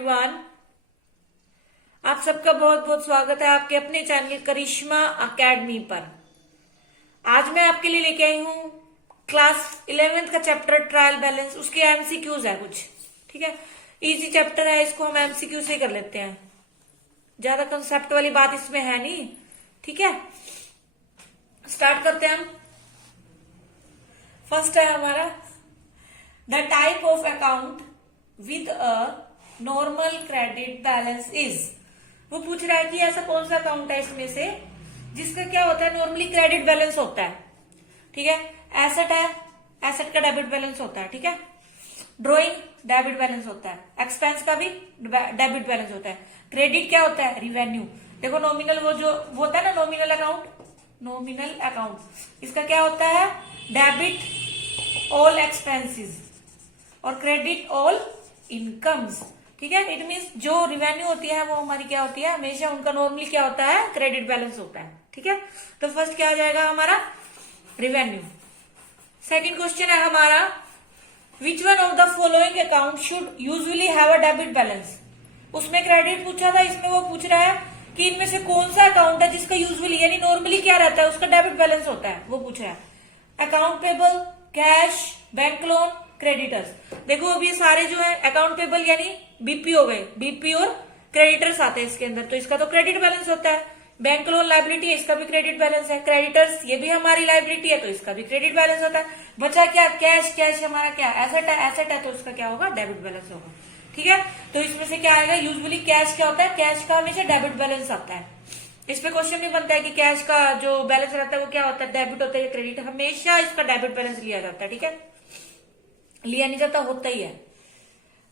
Everyone, आप सबका बहुत बहुत स्वागत है आपके अपने चैनल करिश्मा एकेडमी पर। आज मैं आपके लिए लेके आई हूँ क्लास 11th का चैप्टर ट्रायल बैलेंस। उसके एमसीक्यूज है कुछ, ठीक है। इजी चैप्टर है, इसको हम एमसीक्यू से कर लेते हैं, ज्यादा कंसेप्ट वाली बात इसमें है नहीं, ठीक है। स्टार्ट करते हैं हम। फर्स्ट है हमारा the type of account with a normal credit balance is. वो पूछ रहा है कि ऐसा कौन सा अकाउंट है इसमें से जिसका क्या होता है, नॉर्मली क्रेडिट बैलेंस होता है, ठीक है। एसेट है, एसेट का डेबिट बैलेंस होता है, ठीक है। ड्रॉइंग डेबिट बैलेंस होता है, एक्सपेंस का भी डेबिट बैलेंस होता है। क्रेडिट क्या होता है, रिवेन्यू। देखो नॉमिनल वो होता है ना, नॉमिनल अकाउंट, नॉमिनल अकाउंट इसका क्या होता है, डेबिट ऑल एक्सपेंसेस और क्रेडिट ऑल इनकम्स, ठीक है। इट मीन्स जो रिवेन्यू होती है वो हमारी क्या होती है, हमेशा उनका नॉर्मली क्या होता है, क्रेडिट बैलेंस होता है, ठीक है। तो फर्स्ट क्या आ जाएगा हमारा, रिवेन्यू। सेकंड क्वेश्चन है हमारा which one of the following account should usually have a debit balance. उसमें क्रेडिट पूछा था, इसमें वो पूछ रहा है कि इनमें से कौन सा अकाउंट है जिसका यूजुअली यानी नॉर्मली क्या रहता है, उसका डेबिट बैलेंस होता है, वो पूछ रहा है। Account payable, cash, bank loan, creditors. देखो अभी सारे जो है अकाउंट पेबल यानी बीपी हो गए, बीपी और क्रेडिटर्स आते हैं इसके अंदर, तो इसका तो क्रेडिट बैलेंस होता है। बैंक लोन लाइबिलिटी है, इसका भी क्रेडिट बैलेंस है। क्रेडिटर्स ये भी हमारी लाइबिलिटी है, तो इसका भी क्रेडिट बैलेंस होता है। बचा क्या, कैश। कैश हमारा क्या एसेट है, एसेट है तो इसका क्या होगा, डेबिट बैलेंस होगा, ठीक है। तो इसमें से क्या आएगा, यूजुअली कैश क्या होता है, कैश का हमेशा डेबिट बैलेंस आता है। इस पे क्वेश्चन नहीं बनता है कि कैश का जो बैलेंस रहता है वो क्या होता है, डेबिट होता है या क्रेडिट, हमेशा इसका डेबिट बैलेंस लिया जाता है, ठीक है। लिया नहीं जाता, होता ही है।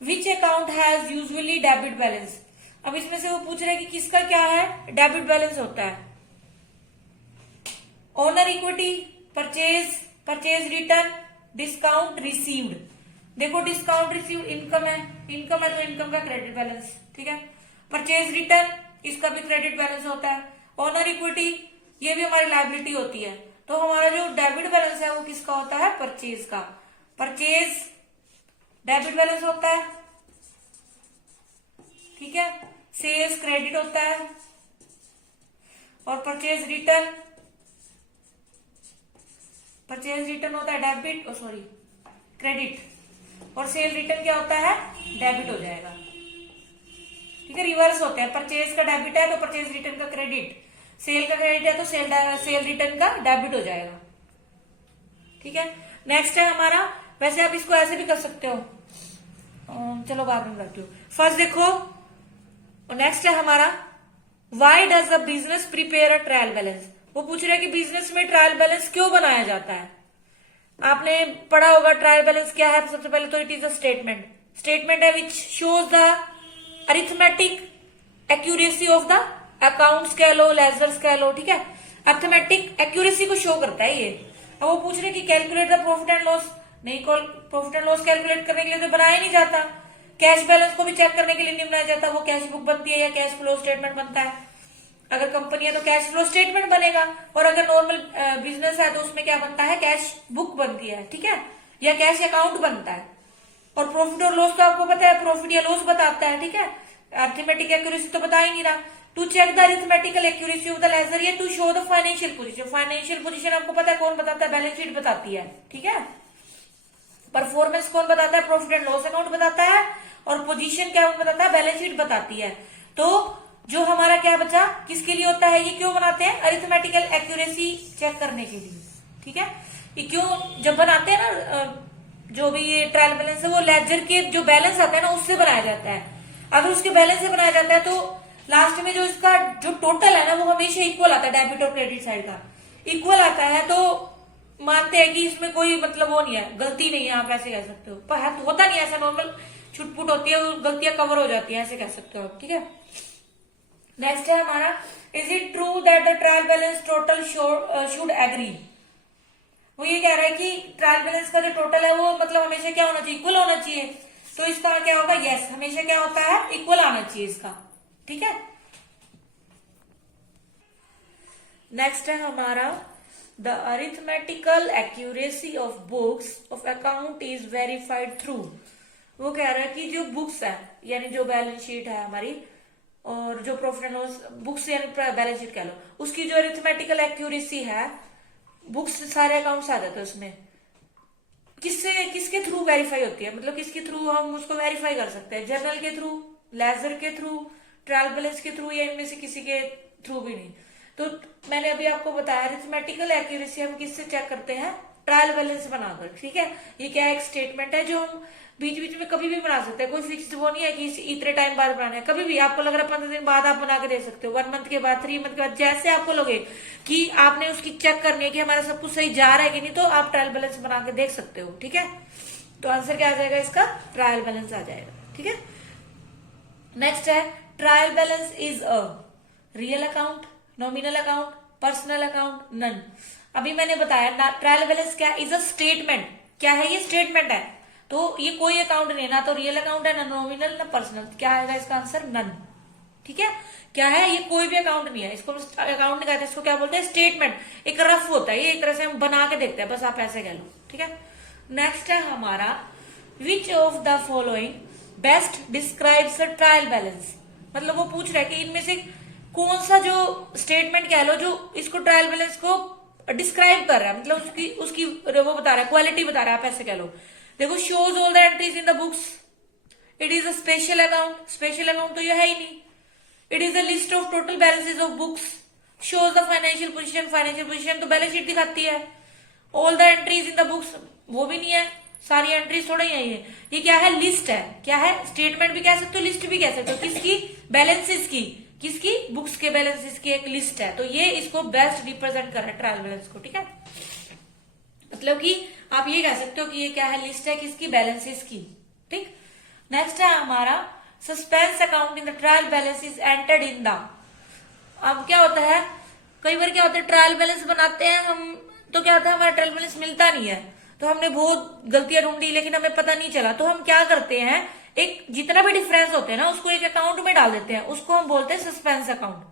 Which account has usually debit balance. अब इसमें से वो पूछ रहे हैं कि किसका क्या है, डेबिट बैलेंस होता है। Owner equity, purchase, purchase return, discount received. देखो डिस्काउंट रिसीव्ड इनकम है, इनकम है तो इनकम का क्रेडिट बैलेंस, ठीक है। परचेज रिटर्न इसका भी क्रेडिट बैलेंस होता है। ओनर इक्विटी ये भी हमारी लाइबिलिटी होती है, तो हमारा जो डेबिट बैलेंस है वो किसका होता है, परचेज का। परचेज डेबिट बैलेंस होता है, ठीक है। सेल्स क्रेडिट होता है और परचेज रिटर्न, परचेज रिटर्न होता है डेबिट, सॉरी क्रेडिट, और सेल रिटर्न क्या होता है, डेबिट हो जाएगा, ठीक है। रिवर्स होता है, परचेज का डेबिट है तो परचेज रिटर्न का क्रेडिट, सेल का क्रेडिट है तो सेल रिटर्न का डेबिट हो जाएगा, ठीक है। नेक्स्ट है हमारा, वैसे आप इसको ऐसे भी कर सकते हो, चलो बाद में करती हूँ। फर्स्ट देखो, नेक्स्ट है हमारा why does the business prepare a trial balance. वो पूछ रहे हैं कि बिजनेस में ट्रायल बैलेंस क्यों बनाया जाता है। आपने पढ़ा होगा ट्रायल बैलेंस क्या है, सबसे पहले तो it is a statement, statement है which shows the arithmetic accuracy of the accounts कह लो, लेजर्स कह लो, ठीक है। अरिथमेटिक एक्यूरेसी को शो करता है ये। अब वो पूछ रहे कि calculate the profit and loss, नहीं, प्रॉफिट एंड लॉस कैलकुलेट करने के लिए तो बनाया नहीं जाता। कैश बैलेंस को भी चेक करने के लिए नहीं बनाया जाता, वो कैश बुक बनती है या कैश फ्लो स्टेटमेंट बनता है। अगर कंपनी है तो कैश फ्लो स्टेटमेंट बनेगा, और अगर नॉर्मल बिजनेस है तो उसमें क्या बनता है, कैश बुक बनती है, ठीक है, या कैश अकाउंट बनता है। और प्रॉफिट और लॉस तो आपको पता है, प्रॉफिट या लॉस बताता है, ठीक है। अरिथमेटिक एक्यूरेसी तो बता ही नहीं रहा। To check the arithmetical accuracy of the ledger, ये to show the financial position. Financial position आपको पता है कौन बताता है, बैलेंस शीट बताती है, ठीक है। परफॉर्मेंस कौन बताता है, प्रॉफिट एंड लॉस अकाउंट बताता है, और पोजीशन क्या बताता है, बैलेंस शीट बताती है। तो जो हमारा क्या बचा, किसके लिए होता है, ये क्यों बनाते हैं, अरिथमेटिकल एक्यूरेसी चेक करने के लिए, ठीक है। ये क्यों जब बनाते हैं ना, जो भी ये ट्रायल बैलेंस है वो लेजर के जो बैलेंस आता है ना उससे बनाया जाता है। अगर उसके बैलेंस से बनाया जाता है तो लास्ट में जो इसका जो टोटल है ना वो हमेशा इक्वल आता है, डेबिट और क्रेडिट साइड का इक्वल आता है, तो मानते हैं कि इसमें कोई मतलब वो नहीं है, गलती नहीं है, आप ऐसे कह सकते हो। पर होता नहीं ऐसा, नॉर्मल छुटपुट होती है, गलतियां कवर हो जाती है, ऐसे कह सकते हो आप, ठीक है। नेक्स्ट है हमारा is it true that the trial balance total should agree. वो ये कह रहा है कि ट्रायल बैलेंस का जो टोटल है वो मतलब हमेशा क्या होना चाहिए, इक्वल होना चाहिए। तो इसका क्या होगा, यस, हमेशा क्या होता है, इक्वल आना चाहिए इसका, ठीक है। नेक्स्ट है हमारा the arithmetical accuracy of books of account is verified through. वो कह रहा है कि जो बुक्स है यानी जो बैलेंस शीट है हमारी और जो प्रॉफिट एंड लॉस बुक्स यानी बैलेंस शीट कह लो, उसकी जो अरिथमेटिकल एक्यूरेसी है, बुक्स सारे अकाउंट्स आ जाते हैं उसमें, किसके थ्रू वेरीफाई होती है, मतलब किसके थ्रू हम उसको वेरीफाई कर सकते हैं, जर्नल के थ्रू, लेजर के थ्रू, ट्रायल बैलेंस के थ्रू, या इनमें से किसी के थ्रू भी नहीं। तो मैंने अभी आपको बताया अरिथमेटिकल एक्यूरेसी हम किससे चेक करते हैं, ट्रायल बैलेंस बनाकर। ठीक है, ये क्या एक स्टेटमेंट है जो हम बीच बीच में कभी भी बना सकते हैं, कोई फिक्स्ड वो नहीं है कि इतने टाइम बाद बनाना है, कभी भी आपको लग रहा है 15 दिन बाद आप बना के दे सकते हो, 1 मंथ के बाद, 3 मंथ के बाद, जैसे आपको लगे कि आपने उसकी चेक करनी है कि हमारा सब कुछ सही जा रहा है कि नहीं, तो आप ट्रायल बैलेंस बना के देख सकते हो। ठीक है, तो आंसर क्या आ जाएगा इसका, ट्रायल बैलेंस आ जाएगा। ठीक है, नेक्स्ट है trial balance is a real account, nominal account, personal account, none. अभी मैंने बताया ट्रायल बैलेंस क्या इज अ स्टेटमेंट, क्या है ये स्टेटमेंट है, तो ये कोई अकाउंट नहीं है, ना तो रियल अकाउंट है, ना नॉमिनल, ना पर्सनल, क्या आएगा इसका आंसर, नन। ठीक है, क्या है ये कोई भी अकाउंट नहीं है, इसको अकाउंट नहीं कहते, इसको क्या बोलते हैं, स्टेटमेंट। एक रफ होता है ये, एक तरह से हम बना के देखते हैं, बस आप ऐसे कह लो। ठीक है, नेक्स्ट है हमारा which of the following best describes a trial balance, मतलब वो पूछ रहा है कि इनमें से कौन सा जो स्टेटमेंट कह लो जो इसको ट्रायल बैलेंस को डिस्क्राइब कर रहा है, मतलब उसकी उसकी वो बता रहा है, क्वालिटी बता रहा है, आप ऐसे कह लो। देखो, shows all the entries in the books, it is a special account, special account तो ये है ही नहीं। It is a list of total balances of books, shows the financial position, financial position तो बैलेंस शीट दिखाती है। All the entries in the books वो भी नहीं है, सारी एंट्रीज थोड़ा ही है ये क्या है, लिस्ट है, क्या है, स्टेटमेंट भी कह सकते हो, लिस्ट भी कह सकते हो, किसकी, बैलेंसेस की, किसकी, बुक्स के बैलेंसेस की एक लिस्ट है, तो ये इसको बेस्ट रिप्रेजेंट कर रहा है ट्रायल बैलेंस को। ठीक है, मतलब कि आप ये कह सकते हो कि ये क्या है, लिस्ट है किसकी, बैलेंसेस की। ठीक, नेक्स्ट है हमारा suspense account in the trial balance is entered in the. अब क्या होता है, कई बार क्या होता है, ट्रायल बैलेंस बनाते हैं हम तो क्या होता है, हमारा ट्रायल बैलेंस मिलता नहीं है, तो हमने बहुत गलतियां ढूंढी लेकिन हमें पता नहीं चला, तो हम क्या करते हैं, एक जितना भी डिफरेंस होते हैं ना उसको एक अकाउंट में डाल देते हैं, उसको हम बोलते हैं सस्पेंस अकाउंट।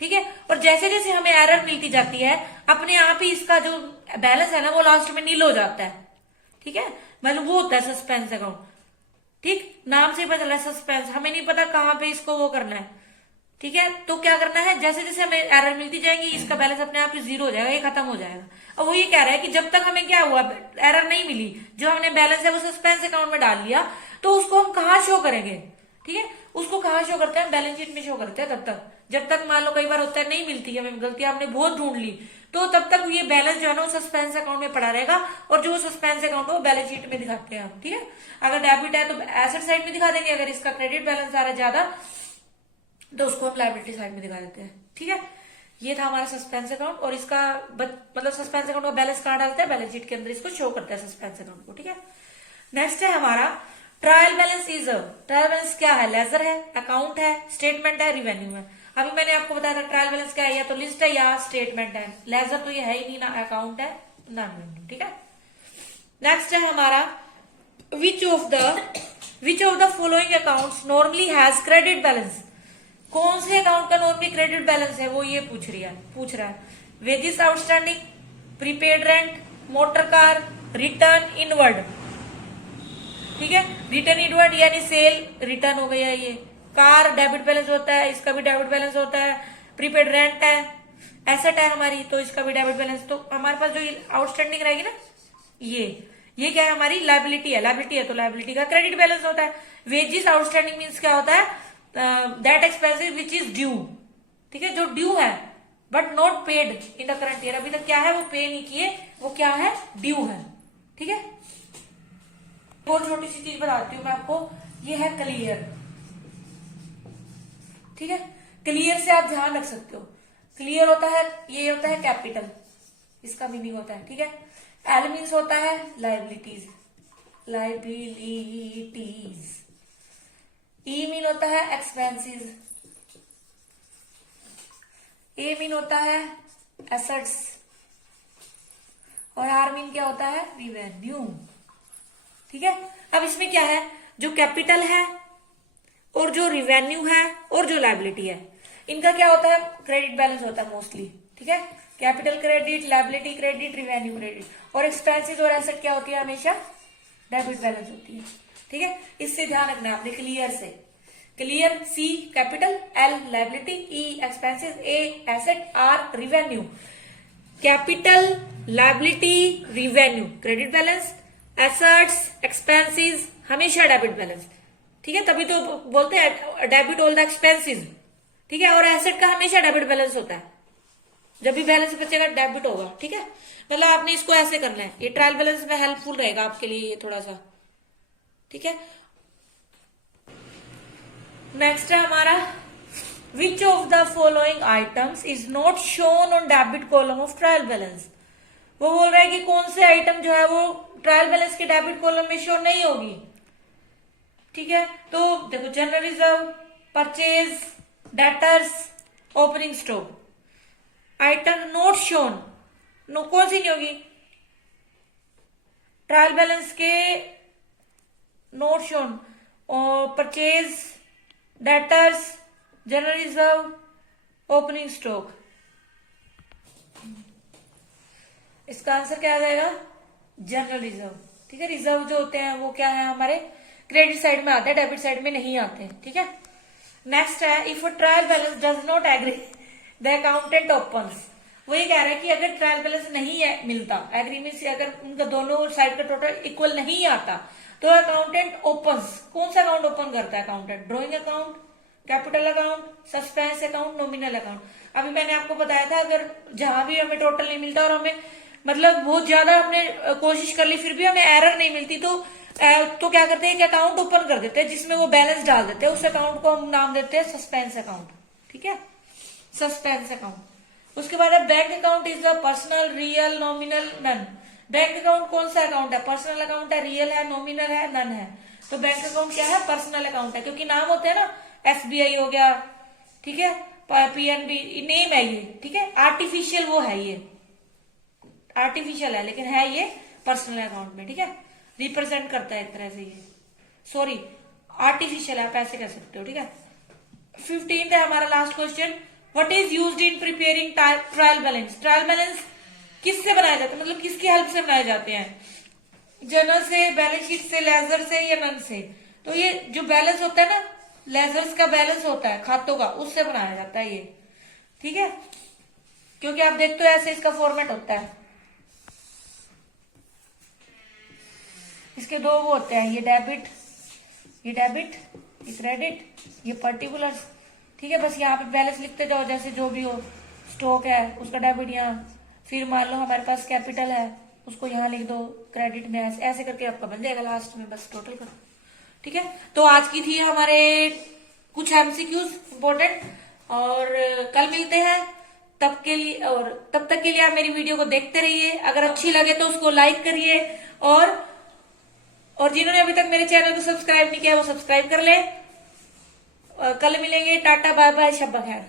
ठीक है, और जैसे जैसे हमें एरर मिलती जाती है अपने आप ही इसका जो बैलेंस है ना वो लास्ट में नील हो जाता है। ठीक है, मतलब वो होता है सस्पेंस अकाउंट। ठीक, नाम से ही पता चल रहा है सस्पेंस, हमें नहीं पता कहाँ पे इसको वो करना है। ठीक है, तो क्या करना है, जैसे जैसे हमें एरर मिलती जाएगी इसका बैलेंस अपने आप ही जीरो हो जाएगा, ये खत्म हो जाएगा। अब वो ये कह रहा है कि जब तक हमें क्या हुआ, एरर नहीं मिली, जो हमने बैलेंस है वो सस्पेंस अकाउंट में डाल लिया, तो उसको हम कहाँ शो करेंगे। ठीक है, उसको कहाँ शो करते हैं, बैलेंस शीट में शो करते हैं, तब तक जब तक मान लो कई बार होता है नहीं मिलती हमें, गलतियां हमने बहुत ढूंढ ली, तो तब तक ये बैलेंस जो है ना वो सस्पेंस अकाउंट में पड़ा रहेगा, और जो सस्पेंस अकाउंट है वो बैलेंस शीट में दिखाते हैं हम। ठीक है, अगर डेबिट है तो एसेट साइड में दिखा देंगे, अगर इसका क्रेडिट बैलेंस आ रहा है ज्यादा तो उसको हम लायबिलिटी साइड में दिखा देते हैं। ठीक है, ये था हमारा सस्पेंस अकाउंट, और इसका मतलब सस्पेंस अकाउंट का बैलेंस कहाँ डालते हैं, बैलेंस शीट के अंदर इसको शो करते हैं सस्पेंस अकाउंट को। ठीक है, नेक्स्ट है हमारा trial balance is a, trial balance क्या है, लेजर है, अकाउंट है, स्टेटमेंट है, रिवेन्यू है। अभी मैंने आपको बताया था ट्रायल बैलेंस क्या है, या तो लिस्ट है या स्टेटमेंट है, लेजर तो ये है ही नहीं, ना अकाउंट है ना रिवेन्यू। ठीक है, नेक्स्ट है हमारा which of the following accounts normally has credit balance, कौन से अकाउंट का नॉर्मली क्रेडिट बैलेंस है, वो ये पूछ रहा है। Wages outstanding, prepaid rent, motor car, return inward. ठीक है, रिटर्न इनवर्ड यानी सेल रिटर्न हो गया, ये कार डेबिट बैलेंस होता है, इसका भी डेबिट बैलेंस होता है, प्रीपेड रेंट है, एसेट है हमारी तो इसका भी डेबिट बैलेंस, तो हमारे पास जो आउटस्टैंडिंग रहेगी ना ये क्या है, हमारी लायबिलिटी है, तो लायबिलिटी का क्रेडिट बैलेंस होता है। वेजेस आउटस्टैंडिंग मीन्स क्या होता है, that expensive which is due. ठीक है, जो ड्यू है but not paid in the current year, अभी तक क्या है वो पे नहीं किए, वो क्या है, ड्यू है। ठीक है, बहुत छोटी सी चीज बताती हूँ मैं आपको, ये है क्लियर। ठीक है, क्लियर से आप ध्यान रख सकते हो, क्लियर होता है, ये होता है कैपिटल, इसका मीनिंग होता है। ठीक है, एल मीन्स होता है लाइबिलिटीज, ई मीन होता है एक्सपेंसेस, ए मीन होता है एसेट्स, और आर मीन क्या होता है, रिवेन्यू। ठीक है, अब इसमें क्या है, जो कैपिटल है और जो रिवेन्यू है और जो लायबिलिटी है, इनका क्या होता है, क्रेडिट बैलेंस होता है मोस्टली। ठीक है, capital credit, liability credit, revenue credit, और एक्सपेंसेस और एसेट क्या होती है, हमेशा डेबिट बैलेंस होती है। ठीक है, इससे ध्यान रखना है आपने क्लियर से। Clear, C capital, L liability, E expenses, A asset, R revenue. Capital, liability, revenue, credit balance, assets, expenses हमेशा डेबिट बैलेंस, ठीक है, तभी तो बोलते हैं डेबिट ऑल द एक्सपेंसेस, ठीक है। और एसेट का हमेशा डेबिट बैलेंस होता है, जब भी बैलेंस बचेगा डेबिट होगा, ठीक है। मतलब आपने इसको ऐसे करना है, ये ट्रायल बैलेंस में हेल्पफुल रहेगा आपके लिए ये थोड़ा सा, ठीक है। नेक्स्ट है हमारा which of the following items is not shown on debit column of trial balance. वो बोल रहा है कि कौन से आइटम जो है वो ट्रायल बैलेंस के डेबिट कॉलम में शो नहीं होगी, ठीक है। तो देखो, general reserve, purchase, debtors, opening stock. Item not shown, no कौन सी नहीं होगी, ट्रायल बैलेंस के नॉट शोन, और purchase, debtors, general reserve, opening stock. इसका आंसर क्या आ जाएगा, जनरल रिजर्व, ठीक है। रिजर्व जो होते हैं वो क्या है, हमारे क्रेडिट साइड में आते हैं, डेबिट साइड में नहीं आते, ठीक है। नेक्स्ट है if trial balance does not agree the accountant opens. वो ये कह रहा है कि अगर ट्रायल बैलेंस नहीं है मिलता, एग्रीमेंट से अगर उनका दोनों साइड का टोटल इक्वल नहीं आता, तो अकाउंटेंट ओपन्स, कौन सा अकाउंट ओपन करता है accountant, drawing account, capital account, suspense account, nominal account. अभी मैंने आपको बताया था अगर जहां भी हमें टोटल नहीं मिलता और हमें मतलब बहुत ज्यादा हमने कोशिश कर ली फिर भी हमें एरर नहीं मिलती, तो क्या करते हैं, एक अकाउंट ओपन कर देते हैं जिसमें वो बैलेंस डाल देते हैं, उस अकाउंट को हम नाम देते हैं सस्पेंस अकाउंट, ठीक है, सस्पेंस अकाउंट। उसके बाद bank account is the personal, real, nominal, none. Bank account कौन सा अकाउंट है, पर्सनल अकाउंट है, रियल है, नॉमिनल है, नन है। तो बैंक अकाउंट क्या है, पर्सनल अकाउंट है, क्योंकि नाम होते हैं ना, एसबीआई हो गया, ठीक है, पीएनबी नेम है ये, ठीक है। आर्टिफिशियल वो है, ये आर्टिफिशियल है लेकिन है ये पर्सनल अकाउंट में, ठीक है, रिप्रेजेंट करता है एक तरह से ये, सॉरी आर्टिफिशियल आप ऐसे कह सकते हो, ठीक है। 15th है हमारा last question, what is used in preparing trial balance. Trial balance किससे बनाए जाते हैं, मतलब किसकी हेल्प से बनाए जाते हैं, जर्नल से, बैलेंस शीट से, लेजर से या नन से। तो ये जो बैलेंस होता है ना, लेजर्स का बैलेंस होता है खातों का, उससे बनाया जाता है ये, ठीक है, क्योंकि आप देखते हो ऐसे इसका फॉर्मेट होता है। इसके दो वो होते हैं, ये डेबिट, ये क्रेडिट, ये पर्टिकुलर्स, ठीक है। बस यहाँ पे बैलेंस लिखते जाओ, जैसे जो भी हो, स्टॉक है उसका डेबिट यहाँ, फिर मान लो हमारे पास कैपिटल है उसको यहाँ लिख दो क्रेडिट में, ऐसे करके आपका बन जाएगा लास्ट में, बस टोटल करो, ठीक है। तो आज की थी हमारे कुछ एमसीक्यूज इंपॉर्टेंट, और कल मिलते हैं, तब तक के लिए आप मेरी वीडियो को देखते रहिए। अगर अच्छी लगे तो उसको लाइक करिए, और जिन्होंने अभी तक मेरे चैनल को सब्सक्राइब नहीं किया वो सब्सक्राइब कर ले। कल मिलेंगे, टाटा बाय बाय, शब्बा खैर।